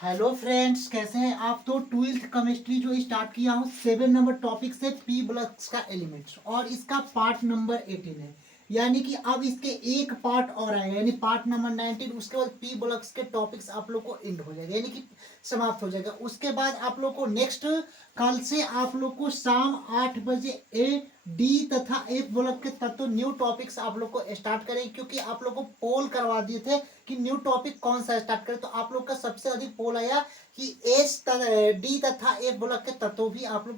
Hello friends, कैसे हैं आप। तो ट्वेल्थ केमिस्ट्री जो स्टार्ट किया हूँ 7 नंबर टॉपिक से पी ब्लॉक्स का एलिमेंट्स, और इसका पार्ट नंबर 18 है। यानी कि अब इसके एक पार्ट और आएगा, यानी पार्ट नंबर 19। उसके बाद पी ब्लॉक्स के टॉपिक्स आप लोग को एंड हो जाएगा, यानी कि समाप्त हो जाएगा। उसके बाद आप लोग को नेक्स्ट कल से आप लोग को शाम 8 बजे ए डी तथा एफ ब्लॉक के तत्व न्यू टॉपिक्स आप लोग को स्टार्ट करेंगे, क्योंकि आप लोग को पोल करवा दिए थे कि न्यू टॉपिक कौन सा स्टार्ट करें। तो आप लोग का सबसे अधिक पोल आया कि एस डी तथा एफ ब्लॉक के तत्व भी आप लोग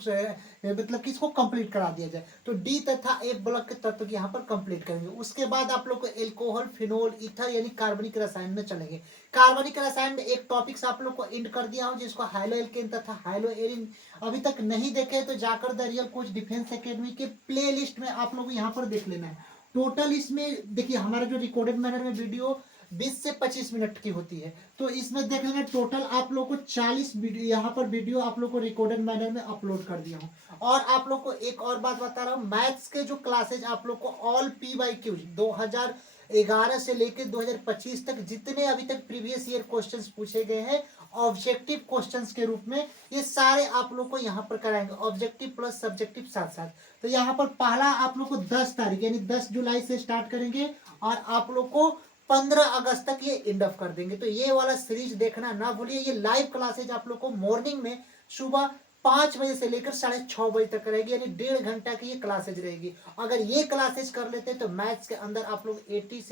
मतलब कि इसको कंप्लीट करा दिया जाए। तो डी तथा एफ ब्लॉक के तत्व यहाँ पर कंप्लीट करेंगे। उसके बाद आप लोग को एल्कोहल, फिनोल, ईथर यानी कार्बनिक रसायन में चलेंगे। कार्बनिक रसायन में एक टॉपिक्स आप लोग को एंड कर दिया हूँ, जिसको हाइलो एल्केन तथा हाइलो एरिन अभी तक नहीं देखे तो जाकर the real coach defence academy के प्ले लिस्ट में आप लोग यहाँ पर देख लेना है। टोटल इसमें देखिए हमारा जो रिकॉर्डेड मैनर में वीडियो 20 से 25 मिनट की होती है, तो इसमें देख लेंगे टोटल आप लोग को 40 वीडियो यहाँ पर वीडियो आप लोग को रिकॉर्डेड मैनर में अपलोड कर दिया हूँ। और आप लोग को एक और बात बता रहा हूँ, मैथ्स के जो क्लासेज आप लोग को ऑल पी वाई क्यू 2011 से लेकर 2025 तक जितने अभी तक प्रीवियस ईयर क्वेश्चंस पूछे गए हैं ऑब्जेक्टिव क्वेश्चंस के रूप में, ये सारे आप लोग को यहाँ पर कराएंगे, ऑब्जेक्टिव प्लस सब्जेक्टिव साथ साथ। तो यहाँ पर पहला आप लोग को 10 तारीख यानी 10 जुलाई से स्टार्ट करेंगे, और आप लोग को 15 अगस्त तक ये एंड ऑफ कर देंगे। तो ये वाला सीरीज देखना ना भूलिए। ये लाइव क्लासेज आप लोग को मॉर्निंग में सुबह 5 बजे से लेकर 6:30 बजे तक रहेगी, यानी 1.5 घंटा की ये क्लासेज रहेगी। अगर ये क्लासेज कर लेते हैं तो मैथ्स के अंदर आप लोग 80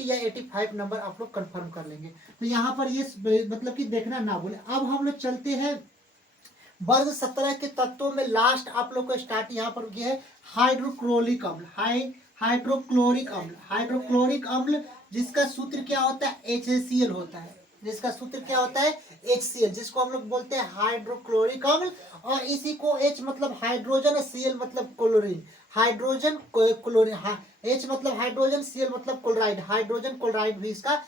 या 85 नंबर आप लोग कंफर्म कर लेंगे। तो यहाँ पर ये मतलब कि देखना ना भूलें। अब हम लोग चलते हैं वर्ग 17 के तत्वों में। लास्ट आप लोग को स्टार्ट यहाँ पर किया है हाइड्रोक्लोरिक अम्ल। हाइड्रोक्लोरिक अम्ल जिसका सूत्र क्या होता है HCl होता है। जिसका सूत्र क्या होता है HCl, जिसको हम लोग बोलते हैं हाइड्रोक्लोरिक अम्ल। और इसी को H मतलब हाइड्रोजन और Cl मतलब क्लोरीन। हाइड्रोजन क्लोरीन, H मतलब हाइड्रोजन, Cl मतलब क्लोराइड। हाइड्रोजन क्लोराइड भी इसका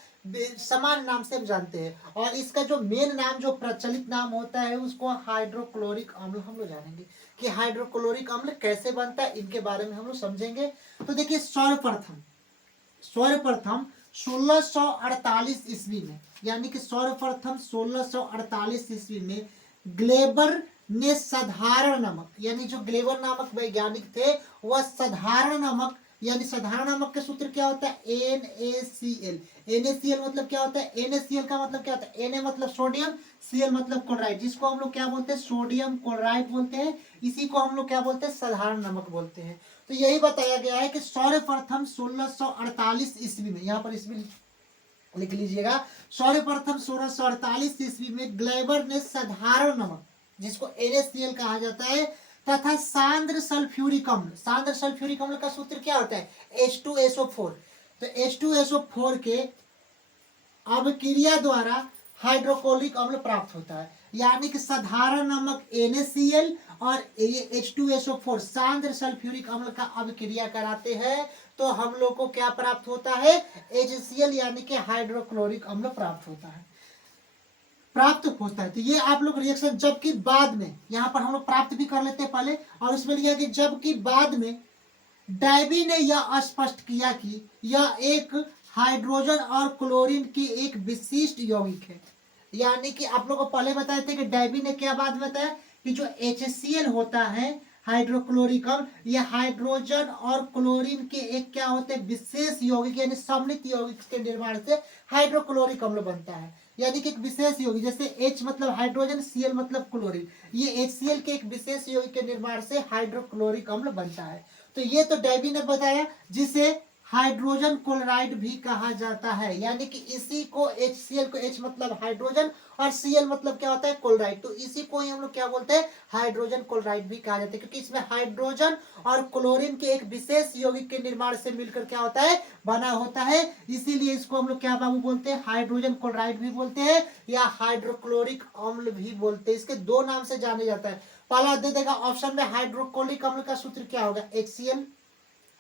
समान नाम से हम जानते हैं। और इसका जो मेन नाम जो प्रचलित नाम होता है उसको हाइड्रोक्लोरिक अम्ल हम लोग जानेंगे कि हाइड्रोक्लोरिक अम्ल कैसे बनता है, इनके बारे में हम लोग समझेंगे। तो देखिए सर्वप्रथम 1648 ईस्वी में, यानी कि सर्वप्रथम 1648 ईस्वी में ग्लेबर ने साधारण नमक, यानी जो ग्लेबर नामक वैज्ञानिक थे वह साधारण नमक, यानी साधारण नमक का सूत्र क्या होता है NaCl। NaCl मतलब क्या होता है, NaCl का मतलब क्या होता है, Na मतलब सोडियम, Cl मतलब क्लोराइड, जिसको हम लोग क्या बोलते हैं सोडियम क्लोराइड बोलते हैं। इसी को हम लोग क्या बोलते हैं साधारण नमक बोलते हैं। तो यही बताया गया है कि सर्वप्रथम 1648 ईस्वी में, यहाँ पर ईस्वी लिख लीजिएगा, सर्वप्रथम 1648 ईस्वी में ग्लेबर ने साधारण नमक, जिसको NaCl कहा जाता है, तथा सांद्र सल्फ्यूरिक अम्ल। सांद्र सल्फ्यूरिक अम्ल का सूत्र क्या होता है H2SO4। तो H2SO4 के अवक्रिया द्वारा हाइड्रोक्लोरिक अम्ल प्राप्त होता है। यानी कि साधारण नमक NaCl और H2SO4 सांद्र सल्फ्यूरिक अम्ल का अभिक्रिया कराते हैं, तो हम लोग को क्या प्राप्त होता है HCl, यानी कि हाइड्रोक्लोरिक अम्ल प्राप्त होता है। तो ये आप लोग रिएक्शन, जबकि बाद में यहाँ पर हम लोग प्राप्त भी कर लेते हैं पहले, और उसमें लिखा कि जबकि बाद में डैबी ने यह स्पष्ट किया कि यह एक हाइड्रोजन और क्लोरीन की एक विशिष्ट यौगिक है। यानी कि आप लोगों को पहले बताए थे कि डैबी ने क्या बात बताया कि जो HCl होता है हाइड्रोक्लोरिक अम्ल, यह हाइड्रोजन और क्लोरीन के एक क्या होते हैं विशेष यौगिक, यानी सम्मिलित यौगिक के निर्माण से हाइड्रोक्लोरिक अम्ल बनता है। यानी कि एक विशेष यौगिक, जैसे H मतलब हाइड्रोजन, Cl मतलब क्लोरीन, ये HCl के एक विशेष यौगिक के निर्माण से हाइड्रोक्लोरिक अम्ल बनता है। तो ये तो डैबी ने बताया, जिसे हाइड्रोजन क्लोराइड भी कहा जाता है। यानी कि इसी को HCl को H मतलब हाइड्रोजन और Cl मतलब क्या होता है क्लोराइड, तो इसी को ही हम लोग क्या बोलते हैं हाइड्रोजन क्लोराइड भी कहा जाता है, क्योंकि इसमें हाइड्रोजन और क्लोरीन के एक विशेष यौगिक के निर्माण से मिलकर क्या होता है बना होता है। इसीलिए इसको हम लोग क्या बाबू बोलते हैं हाइड्रोजन क्लोराइड भी बोलते हैं या हाइड्रोक्लोरिक अम्ल भी बोलते हैं। इसके दो नाम से जाने जाता है। पहला दे देगा ऑप्शन में, हाइड्रोक्लोरिक अम्ल का सूत्र क्या होगा HCl,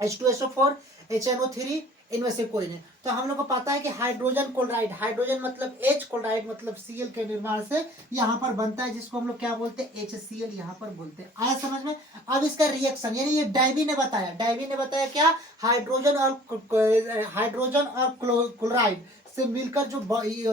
H2SO4, HNO3, इनमें से कोई नहीं। तो हम लोग को पता है कि हाइड्रोजन क्लोराइड, हाइड्रोजन मतलब H, क्लोराइड मतलब Cl के निर्माण से यहाँ पर बनता है, जिसको हम लोग क्या बोलते हैं HCl यहाँ पर बोलते हैं। आया समझ में। अब इसका रिएक्शन, यानी ये डैबी ने बताया क्या हाइड्रोजन और क्लोराइड से मिलकर जो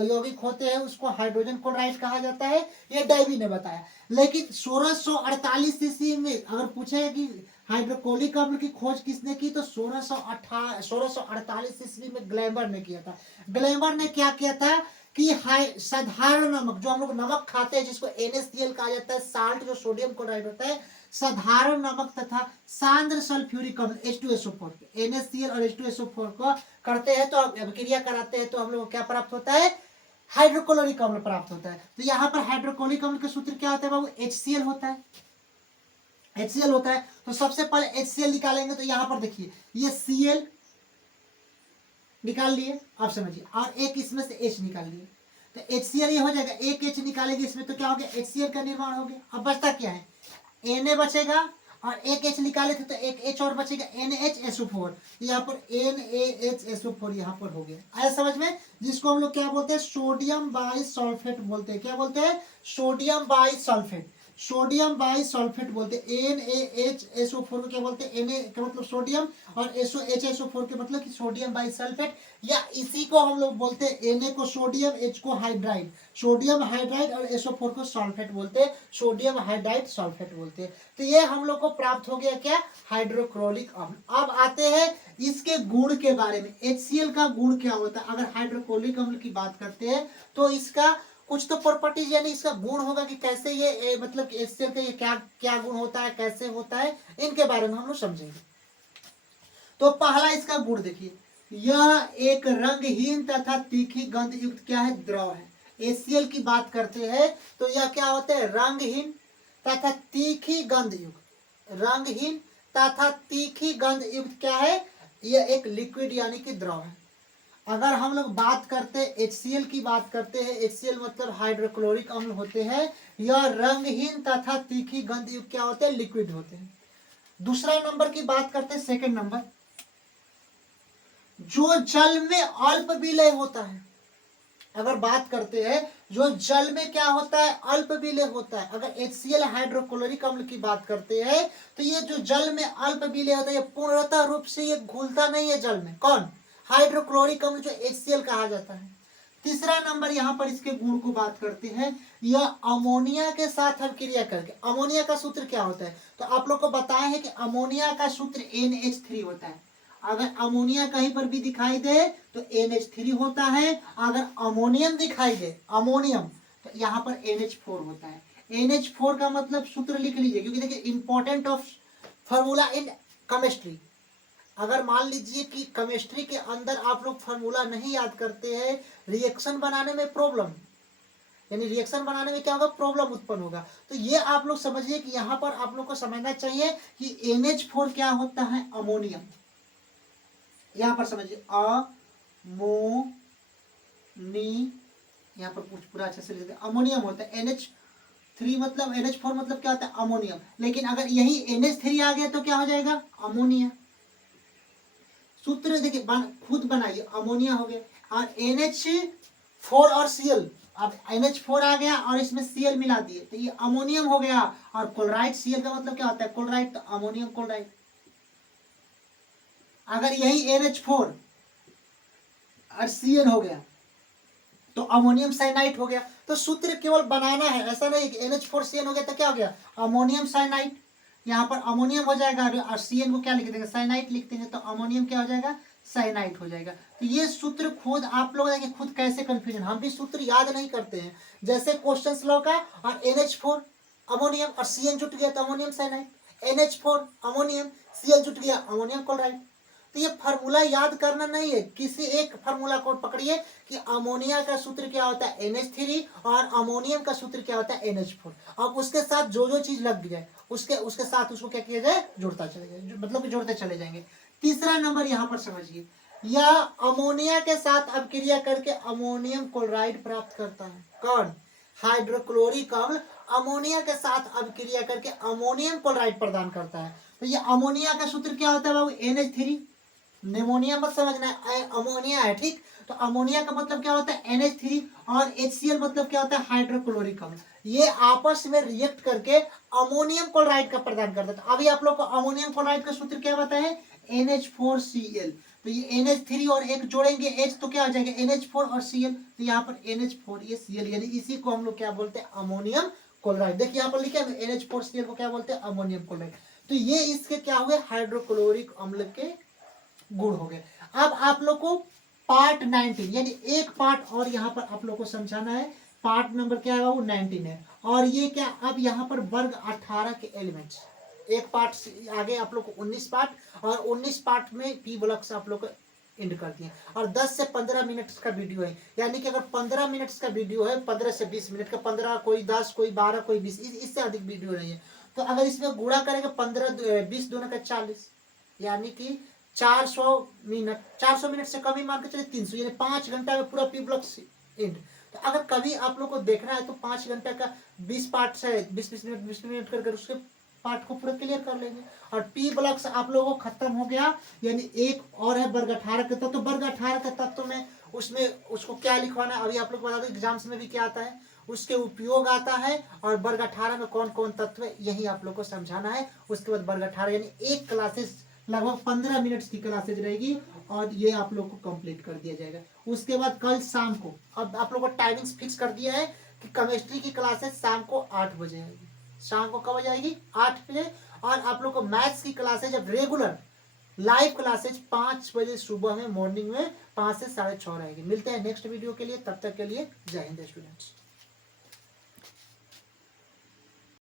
यौगिक होते हैं उसको हाइड्रोजन क्लोराइड कहा जाता है, ये डेवी ने बताया। लेकिन 1648 ईस्वी में अगर पूछे कि हाइड्रोक्लोरिक अम्ल की खोज किसने की, तो 1648 ईस्वी में ग्लैमर ने किया था। ग्लैमर ने क्या किया था कि साधारण नमक, जो हम लोग नमक खाते हैं जिसको NaCl कहा जाता है, साल्ट जो सोडियम क्लोराइड होता है, साधारण नमक तथा सांद्र सल्फ्यूरिक अम्ल H2SO4, NaCl और H2SO4 को करते हैं तो अभिक्रिया कराते हैं तो हम लोग को क्या प्राप्त होता है, हाइड्रोक्लोरिक अम्ल प्राप्त होता है। तो यहाँ पर हाइड्रोक्लोरिक अम्ल का सूत्र क्या होता है बाबू, HCl होता है, HCl होता है। तो सबसे पहले HCl निकालेंगे, तो यहाँ पर देखिए ये Cl निकाल लिए, आप समझिए, और एक इसमें से H निकाल लिए, तो HCl ये हो जाएगा, एक H निकालेंगे इसमें तो क्या हो गया, HCl का निर्माण हो गया। अब बचता क्या है, Na बचेगा, और एक H निकाले थे तो एक H और बचेगा, NaHSO4, यहाँ पर NaHSO4 यहाँ पर हो गया। आया समझ में, जिसको हम लोग क्या बोलते हैं, सोडियम बाइसल्फेट बोलते हैं। क्या बोलते हैं, सोडियम बाइसल्फेट, सोडियम बाइसल्फेट बोलते हैं। NaHSO4 को क्या बोलते हैं, Na का मतलब सोडियम और HSO4 के मतलब कि सोडियम बाइसल्फेट, या इसी को हम लोग बोलते हैं Na को सोडियम, H को हाइड्राइड, सोडियम हाइड्राइड, और SO4 को सल्फेट बोलते हैं, सोडियम हाइड्राइड सल्फेट बोलते हैं। तो ये हम लोग को प्राप्त हो गया क्या, हाइड्रोक्लोरिक अम्ल। अब आते हैं इसके गुण के बारे में, HCl का गुण क्या होता है। अगर हाइड्रोक्लोरिक अम्ल की बात करते हैं तो इसका कुछ तो प्रॉपर्टीज यानी इसका गुण होगा कि कैसे ये मतलब कि HCl का ये क्या क्या गुण होता है, कैसे होता है, इनके बारे में हम लोग समझेंगे। तो पहला इसका गुण देखिए, यह एक रंगहीन तथा तीखी गंध युक्त क्या है, द्रव है। HCl की बात करते हैं तो यह क्या होता है, रंगहीन तथा तीखी गंध युक्त, रंगहीन तथा तीखी गंध युक्त क्या है, यह एक लिक्विड यानी कि द्रव है। अगर हम लोग बात करते हैं HCl की बात करते हैं, HCl मतलब हाइड्रोक्लोरिक अम्ल होते हैं, यह रंगहीन तथा तीखी गंध युक्त क्या होते हैं, लिक्विड होते हैं। दूसरा नंबर की बात करते हैं, सेकंड नंबर, जो जल में अल्प विलय होता है। अगर बात करते हैं जो जल में क्या होता है, अल्प विलय होता है। अगर HCl हाइड्रोक्लोरिक अम्ल की बात करते हैं तो ये जो जल में अल्प विलय होता है, ये पूर्णतः रूप से ये घुलता नहीं है जल में, कौन, हाइड्रोक्लोरिक अम्ल जो HCl कहा जाता है। तीसरा नंबर यहाँ पर इसके गुण को बात करते हैं, यह अमोनिया के साथ अभिक्रिया करके, अमोनिया का सूत्र क्या होता है, तो आप लोग को बताया है कि अमोनिया का सूत्र NH3 होता है। अगर अमोनिया कहीं पर भी दिखाई दे तो NH3 होता है, अगर अमोनियम दिखाई दे, अमोनियम, तो यहाँ पर NH4 होता है। NH4 का मतलब सूत्र लिख लीजिए, क्योंकि देखिए important of formula in chemistry. अगर मान लीजिए कि केमिस्ट्री के अंदर आप लोग फार्मूला नहीं याद करते हैं, रिएक्शन बनाने में प्रॉब्लम, यानी रिएक्शन बनाने में क्या होगा, प्रॉब्लम उत्पन्न होगा। तो ये आप लोग समझिए कि यहाँ पर आप लोग को समझना चाहिए कि NH4 क्या होता है, अमोनियम। यहाँ पर समझिए यहाँ पर कुछ पूरा अच्छे से लिख दे, अमोनियम होता है। NH3 मतलब, NH4 मतलब क्या होता है, अमोनियम। लेकिन अगर यही NH3 आ गया तो क्या हो जाएगा, अमोनिया। सूत्र देखिए खुद बनाइए, अमोनिया हो गया, और NH4 और Cl, अब NH4 आ गया और इसमें Cl मिला दिए तो ये अमोनियम हो गया। और क्लोराइड, Cl का मतलब क्या होता है, क्लोराइड, तो अमोनियम क्लोराइड। अगर यही NH4 और Cl हो गया तो अमोनियम साइनाइड हो गया। तो सूत्र केवल बनाना है, ऐसा नहीं कि NH4Cl हो गया तो क्या हो गया, अमोनियम साइनाइड। यहाँ पर अमोनियम हो जाएगा और Cl को क्या लिख देंगे, साइनाइड लिख देंगे, तो अमोनियम क्या हो जाएगा, साइनाइड हो जाएगा। तो ये सूत्र खुद आप लोग देखिए, खुद कैसे कंफ्यूजन, हम भी सूत्र याद नहीं करते हैं। जैसे क्वेश्चन लॉ का, और NH4 अमोनियम और Cl जुट गया तो ammonium cyanide, NH4 ammonium, Cl जुट गया अमोनियम क्लोराइड। तो ये फार्मूला याद करना नहीं है, किसी एक फार्मूला को पकड़िए कि अमोनिया का सूत्र क्या होता है, NH3, और अमोनियम का सूत्र क्या होता है, NH4। अब उसके साथ जो जो चीज लग जाए उसके साथ उसको क्या किया जाए, जुड़ता चले जाए, मतलब जोड़ते चले जाएंगे। तीसरा नंबर यहाँ पर समझिए, यह अमोनिया के साथ अभिक्रिया करके अमोनियम क्लोराइड प्राप्त करता है। कौन, हाइड्रोक्लोरिक अम्ल अमोनिया के साथ अभिक्रिया करके अमोनियम क्लोराइड प्रदान करता है। तो ये अमोनिया का सूत्र क्या होता है बाबू, NH3, निमोनिया मत समझना है, अमोनिया है, ठीक। तो अमोनिया का मतलब क्या होता है, NH3, और HCl मतलब क्या होता है, हाइड्रोक्लोरिक अम्ल। ये आपस में रिएक्ट करके अमोनियम क्लोराइड का प्रदान करता है। अभी आप लोग को अमोनियम क्लोराइड का सूत्र क्या बताया है, NH4Cl। तो ये NH3 और एक जोड़ेंगे H तो क्या आ जाएगा NH4 और Cl, तो यहाँ पर NH4 ये Cl, यानी इसी को हम लोग क्या बोलते हैं अमोनियम क्लोराइड। देखिए यहाँ पर लिखा है NH4Cl को क्या बोलते हैं अमोनियम क्लोराइड। तो ये इसके क्या हुए हाइड्रोक्लोरिक अम्ल के गुण हो गए। अब आप लोग को पार्ट 19 यानी एक पार्ट और यहाँ पर आप लोग को समझाना है। पार्ट नंबर क्या है वो 19 है। और ये क्या अब यहाँ पर वर्ग 18 के एलिमेंट्स, एक पार्ट से आगे आप लोग को 19 पार्ट, और 19 पार्ट में पी ब्लॉक से आप लोग को एंड कर दिए। और 10 से 15 मिनट का वीडियो है, यानी कि अगर 15 मिनट का वीडियो है, 15 से 20 मिनट का, 15 कोई 10 कोई 12 कोई 20, इससे अधिक वीडियो नहीं है। तो अगर इसमें गुणा करेंगे 15 20 दूना का 40, यानी कि 400 मिनट, 400 मिनट से कम ही मान के चलिए 300, यानी 5 घंटा में पूरा पी ब्लॉक एंड। तो अगर कभी आप लोग को देखना है तो 5 घंटे का 20 पार्ट से 20 मिनट करके उसके पार्ट को पूरा क्लियर कर लेंगे। और पी ब्लॉक से आप लोगों को खत्म हो गया। यानी एक और है वर्ग 18 के तत्व। तो वर्ग 18 के तत्व में उसमें उसको क्या लिखवाना है अभी आप लोग बता दो, एग्जाम्स में भी क्या आता है उसके उपयोग आता है, और वर्ग 18 में कौन कौन तत्व है यही आप लोग को समझाना है। उसके बाद वर्ग 18 यानी एक क्लासेस लगभग 15 मिनट की क्लासेज रहेगी, और ये आप लोग को कंप्लीट कर दिया जाएगा। उसके बाद कल शाम को, अब आप लोग को टाइमिंग्स फिक्स कर दिया है कि केमिस्ट्री की क्लासेस शाम को 8 बजे आएगी। शाम को कब हो जाएगी 8 बजे। और आप लोग को मैथ्स की क्लासेज अब रेगुलर लाइव क्लासेज 5 बजे सुबह में, मॉर्निंग में 5 से 6:30 रहेगी। मिलते हैं नेक्स्ट वीडियो के लिए, तब तक के लिए जय हिंद स्टूडेंट्स।